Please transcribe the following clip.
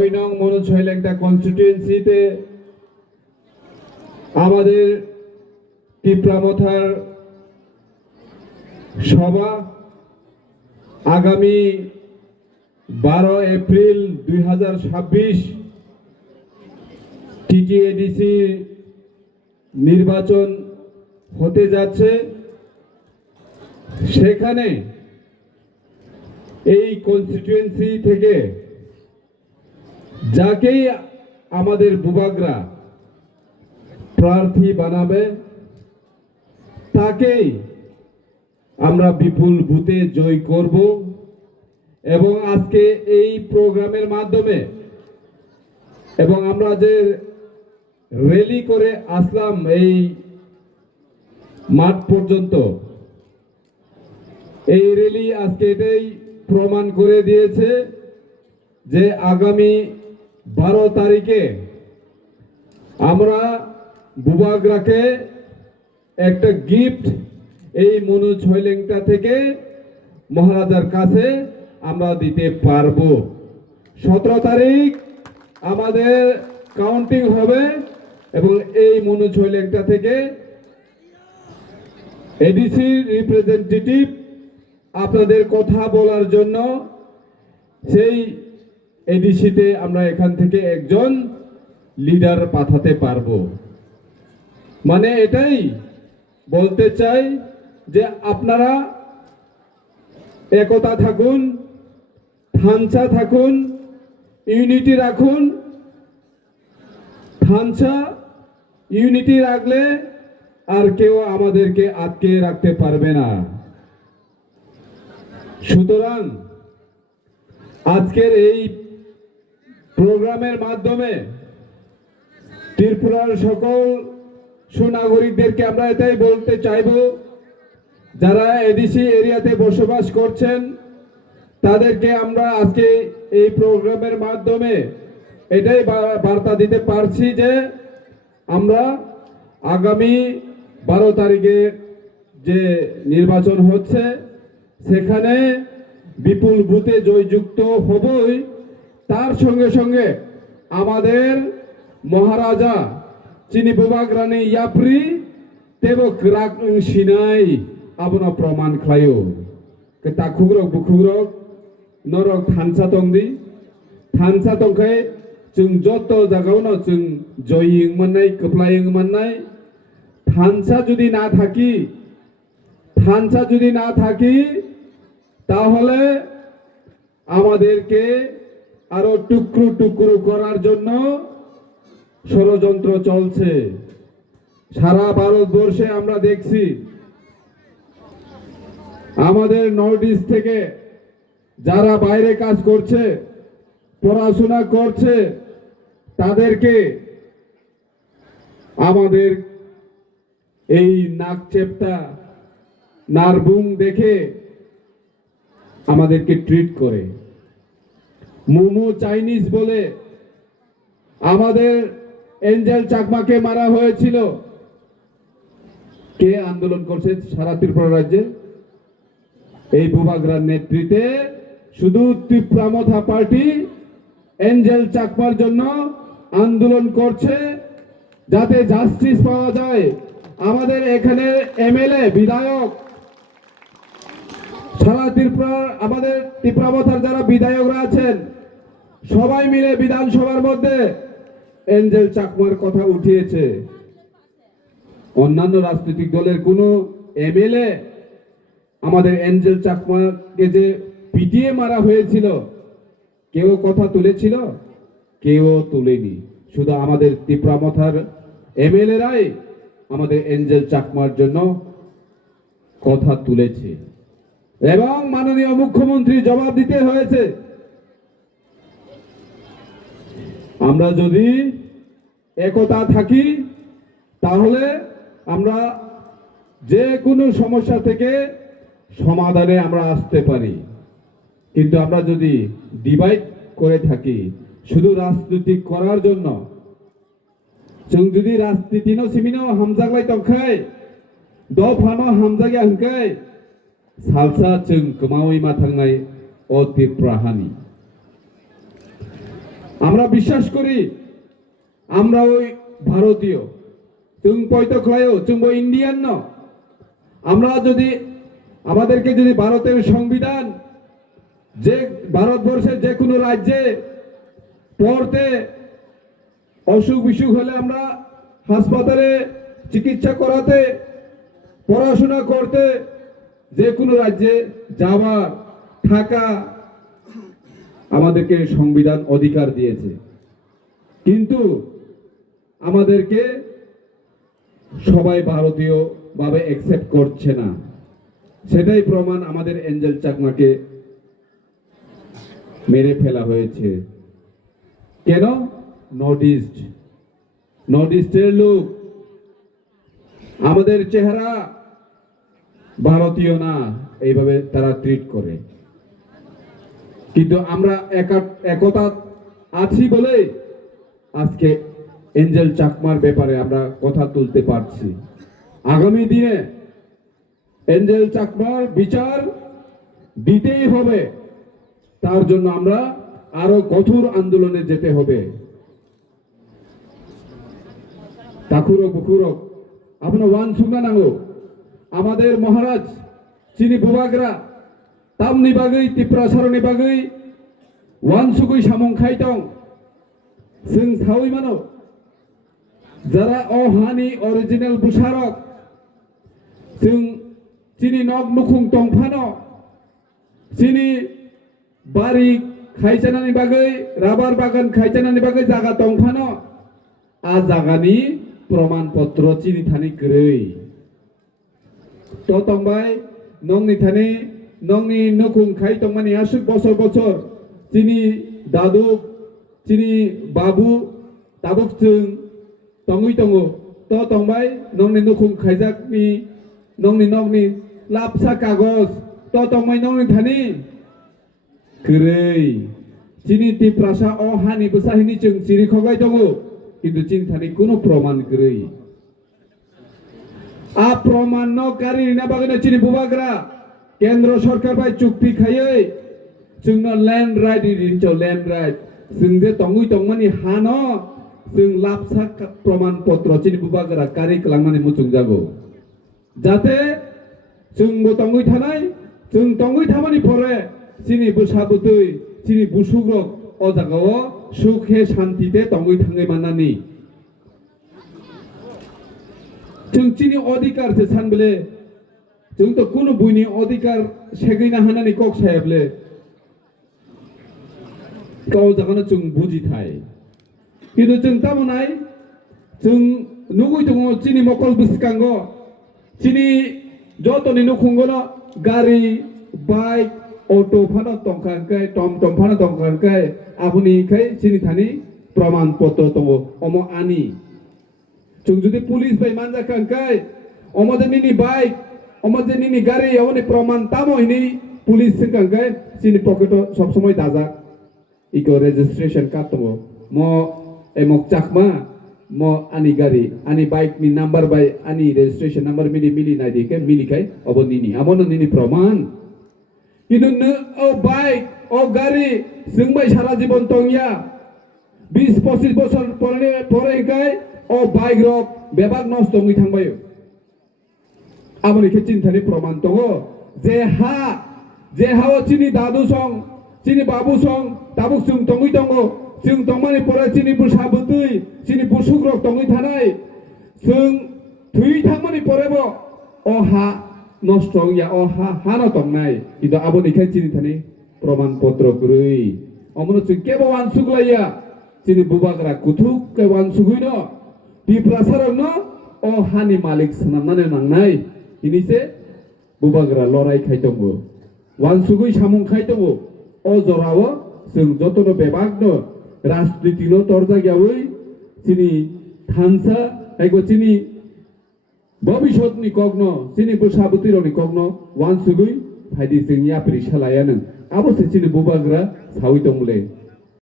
6 নং মনোছয়লেংটা কনস্টিটিউয়েন্সিতে আমাদের তিপ্রামথার সভা আগামী 12 এপ্রিল 2026 টিটিএডিসি নির্বাচন হতে যাচ্ছে। সেখানে এই কনস্টিটিউয়েন্সি থেকে যাকেই আমাদের বুবাগরা প্রার্থী বানাবে তাকেই আমরা বিপুল ভোটে জয় করব। এবং আজকে এই প্রোগ্রামের মাধ্যমে এবং আমরা যে র্যালি করে আসলাম এই মাঠ পর্যন্ত, এই র্যালি আজকে এটাই প্রমাণ করে দিয়েছে যে আগামী 12 তারিখে আমরা বুবাগরাকে একটা গিফট এই মনোছয়লেংটা থেকে মহারাজার কাছে আমরা দিতে পারবো। 17 তারিখ আমাদের কাউন্টিং হবে এবং এই মনোছয়লেংটা থেকে এডিসি রিপ্রেজেন্টেটিভ আপনাদের কথা বলার জন্য সেই এডিসিতে আমরা এখান থেকে একজন লিডার পাঠাতে পারবো। মানে এটাই বলতে চাই যে আপনারা একতা থাকুন, থানচা থাকুন, ইউনিটি রাখুন। থানচা ইউনিটি রাখলে আর কেউ আমাদেরকে আটকে রাখতে পারবে না। সুতরাং আজকের এই প্রোগ্রামের মাধ্যমে ত্রিপুরার সকল সুনাগরিকদেরকে আমরা এটাই বলতে চাইব, যারা এডিসি এরিয়াতে বসবাস করছেন তাদেরকে আমরা আজকে এই প্রোগ্রামের মাধ্যমে এটাই বার্তা দিতে পারছি যে আমরা আগামী 12 তারিখে যে নির্বাচন হচ্ছে সেখানে বিপুল ভোটে জয়যুক্ত হবই। তার সঙ্গে সঙ্গে আমাদের মহারাজা চিনি বুবাগ্রানি ইয়াপ্রি তেবক রাক সিনাই আবনা প্রমাণ খায়ো তাকুগ্রক বুকুগ্রক নরক থানসা দंदि थानसा दंखाय जों जत जायगायावनो जों जयिं मोननाय कप्लायिं मोननाय थानसा যদি না থাকি তাহলে আমাদেরকে আরো টুকরো টুকরো করার জন্য ষড়যন্ত্র চলছে। সারা ভারতবর্ষে আমরা দেখছি আমাদের নর্থ ইস্ট থেকে যারা বাইরে কাজ করছে, পড়াশোনা করছে, তাদেরকে আমাদের এই নাক চেপ্টা নারবুং দেখে আমাদেরকে ট্রিট করে। মোমো চাইনিজ বলে আমাদের এঞ্জেল চাকমাকে মারা হয়েছিল। কে আন্দোলন করছে সারা ত্রিপুরা রাজ্যে? এই বুবাগ্রার নেতৃত্বে শুধু ত্রিপ্রামথা পার্টি এঞ্জেল চাকমার জন্য আন্দোলন করছে যাতে জাস্টিস পাওয়া যায়। আমাদের এখানে এমএলএ বিধায়ক সারা ত্রিপুরার আমাদের ত্রিপ্রামথার যারা বিধায়করা আছেন সবাই মিলে বিধানসভার মধ্যে এঞ্জেল চাকমার কথা উঠিয়েছে। অন্যান্য রাজনৈতিক দলের কোনো এমএলএ আমাদের এঞ্জেল চাকমাকে যে পিটিয়ে মারা হয়েছিল কেউ কথা তুলেছিল? কেউ তুলেনি। শুধু আমাদের ত্রিপ্রামথার এমএলএরাই আমাদের এঞ্জেল চাকমার জন্য কথা তুলেছে এবং মাননীয় মুখ্যমন্ত্রী জবাব দিতে হয়েছে। আমরা যদি একতা থাকি তাহলে আমরা যে কোনো সমস্যা থেকে সমাধানে আমরা আসতে পারি। কিন্তু আমরা যদি ডিভাইড করে থাকি শুধু রাজনীতি করার জন্য, जों जुदि राजनीतिनो सिमिनो हामजागलाय तंखाय दफानो हामजागे हंखाय सालसा जों गोमावै माथांनाय अ तिप्राहानि আমরা বিশ্বাস করি আমরা ওই ভারতীয় जों পয়তো খায়ও जों ইন্ডিয়ান ন আমরা যদি আমাদেরকে যদি ভারতের সংবিধান যে ভারতবর্ষের যে কোনো রাজ্যে পড়তে অসুখ বিসুখ হলে আমরা হাসপাতালে চিকিৎসা করাতে পড়াশোনা করতে যে কোনো রাজ্যে যাওয়ার থাকা আমাদেরকে সংবিধান অধিকার দিয়েছে কিন্তু আমাদেরকে সবাই ভারতীয় ভাবে অ্যাকসেপ্ট করছে না সেটাই প্রমাণ আমাদের এঞ্জেল চাকমাকে মেরে ফেলা হয়েছে কেন নর্থ ইস্টের লোক আমাদের চেহারা ভারতীয় না এইভাবে তারা ট্রিট করে কিন্তু আমরা একতা আছি বলে আজকে এঞ্জেল চাকমার ব্যাপারে আমরা কথা তুলতে পারছি আগামী দিনে এঞ্জেল চাকমার বিচার দিতেই হবে তার জন্য আমরা আরো কঠোর আন্দোলনে যেতে হবে তাকুরক বুকুরক আপনার ওয়ান সুগনা নাঙ্গো আমাদের মহারাজ চিনি বুবাগ্রা তামনি বাগৈ তিপ্রাসারनि বাগৈ ওয়ান সুগুই সামং খাইতং जों सावै मानो যারা অহানি অরিজিনাল বুসারক जों চিনি নগ নুখুং টংফানো চিনি বাড়ি খাইজানাनि বাগৈ রাবার বাগান খাইজানাनि বাগৈ জায়গা টংফানো আ জায়গাनि প্রমাণপত্র চিনি থানি গ্रै তো তংবাই নংনি থানি নংনি নুখুং খাই টংমানি আসুক বছর বছর চিনি দাদু চিনি বাবু তাবুক जों tongui tongo to tongbai nongni nukhung khaijakni nongni lapsa kagos to tongbai nongni thani grei chini tiprasa o hani busahini जों chiri khogai tongo kintu chini thani kono proman grei a proman no kari na bagana chini bubagra kendro sarkar bai chukti khayei जोंनो land right ri land right जों je tongui tongmani hano जों लापसा प्रमाणपत्र चिनि बुबागरा कारि खालामनानै मुचुं जागौ जाहाथे जोंबो तंगै थानाय जों तंगै थामानि परे चिनि बुसाबुतै चिनि बुसुग्रक अ जागाव सुखे शान्तिते तंगै थाङै मानानि जों चिनि अधिकार से सानबले जों तो कुनु बुइनि अधिकार सेगैना हानानि कक सायाबले गाव जागानो जों बुजिथाय কিন্তু जों তামনাই जों नुगै दङ चिनि मकल बिसकांगो चिनि जतनि नुखुंगनो गारि बाइक अटो फानो तंखांकै टम फानो तंखांकै आबुनि खै चिनि थानि प्रमाणपत्र दङ अमो आनि जों जुदि पुलिस बाय मानजाखांकै अमजनिनि बाइक अमजनिनि गारि अमनि प्रमाण तामो हिनि पुलिस सिकांकै चिनि पकेटो सब समय दाजा इको रेजिस्ट्रेशन कार्ड दङ म emok chakma mo ani gari ani bike ni number by ani registration number mili na dike mili kai obonini amono nini proman কিন্তু ও বাইক ও গাড়ি जोंबाय সারা জীবন তংয়া 20-25 বছর পরে গায় ও বাইক রক বেবাক নষ্ট হই থাংবাय আমনি কে চিন্তানি প্রমাণ তো যে হাও চিনি দাদু সং চিনি বাবু সং তাবুক जों তংই তংগো जों तंमानि परे चिनि बुसाबुतै चिनि बुसुग्रक तंगै थानाय जों थुइ थांमानि परेबो अहा नष्ट या अहा हानो तंनाय किन्तु आबोनि खाय चिनि थानि प्रमाणपत्र ग्रै अमनो जों केबो वानसुगलाया चिनि बुबाग्रा कुथुक के वानसुगैनो बिप्रासारनो अहानि मालिक सानामनानै नांनाय इनिसे बुबाग्रा लराय खाय दंगो वानसुगै सामुं खाय दंगो अ जरावो जों जतनो बेबागनो राजनीतिनो तर्जा गयावै चिनि थांसा आइगो चिनि भबिष्यतनि कग्न चिनि बुसाबुतिरनि कग्न वानसुगै फाइदि जोंनि आपरि सालायानो आबोसे चिनि बुबाग्रा सावै दंले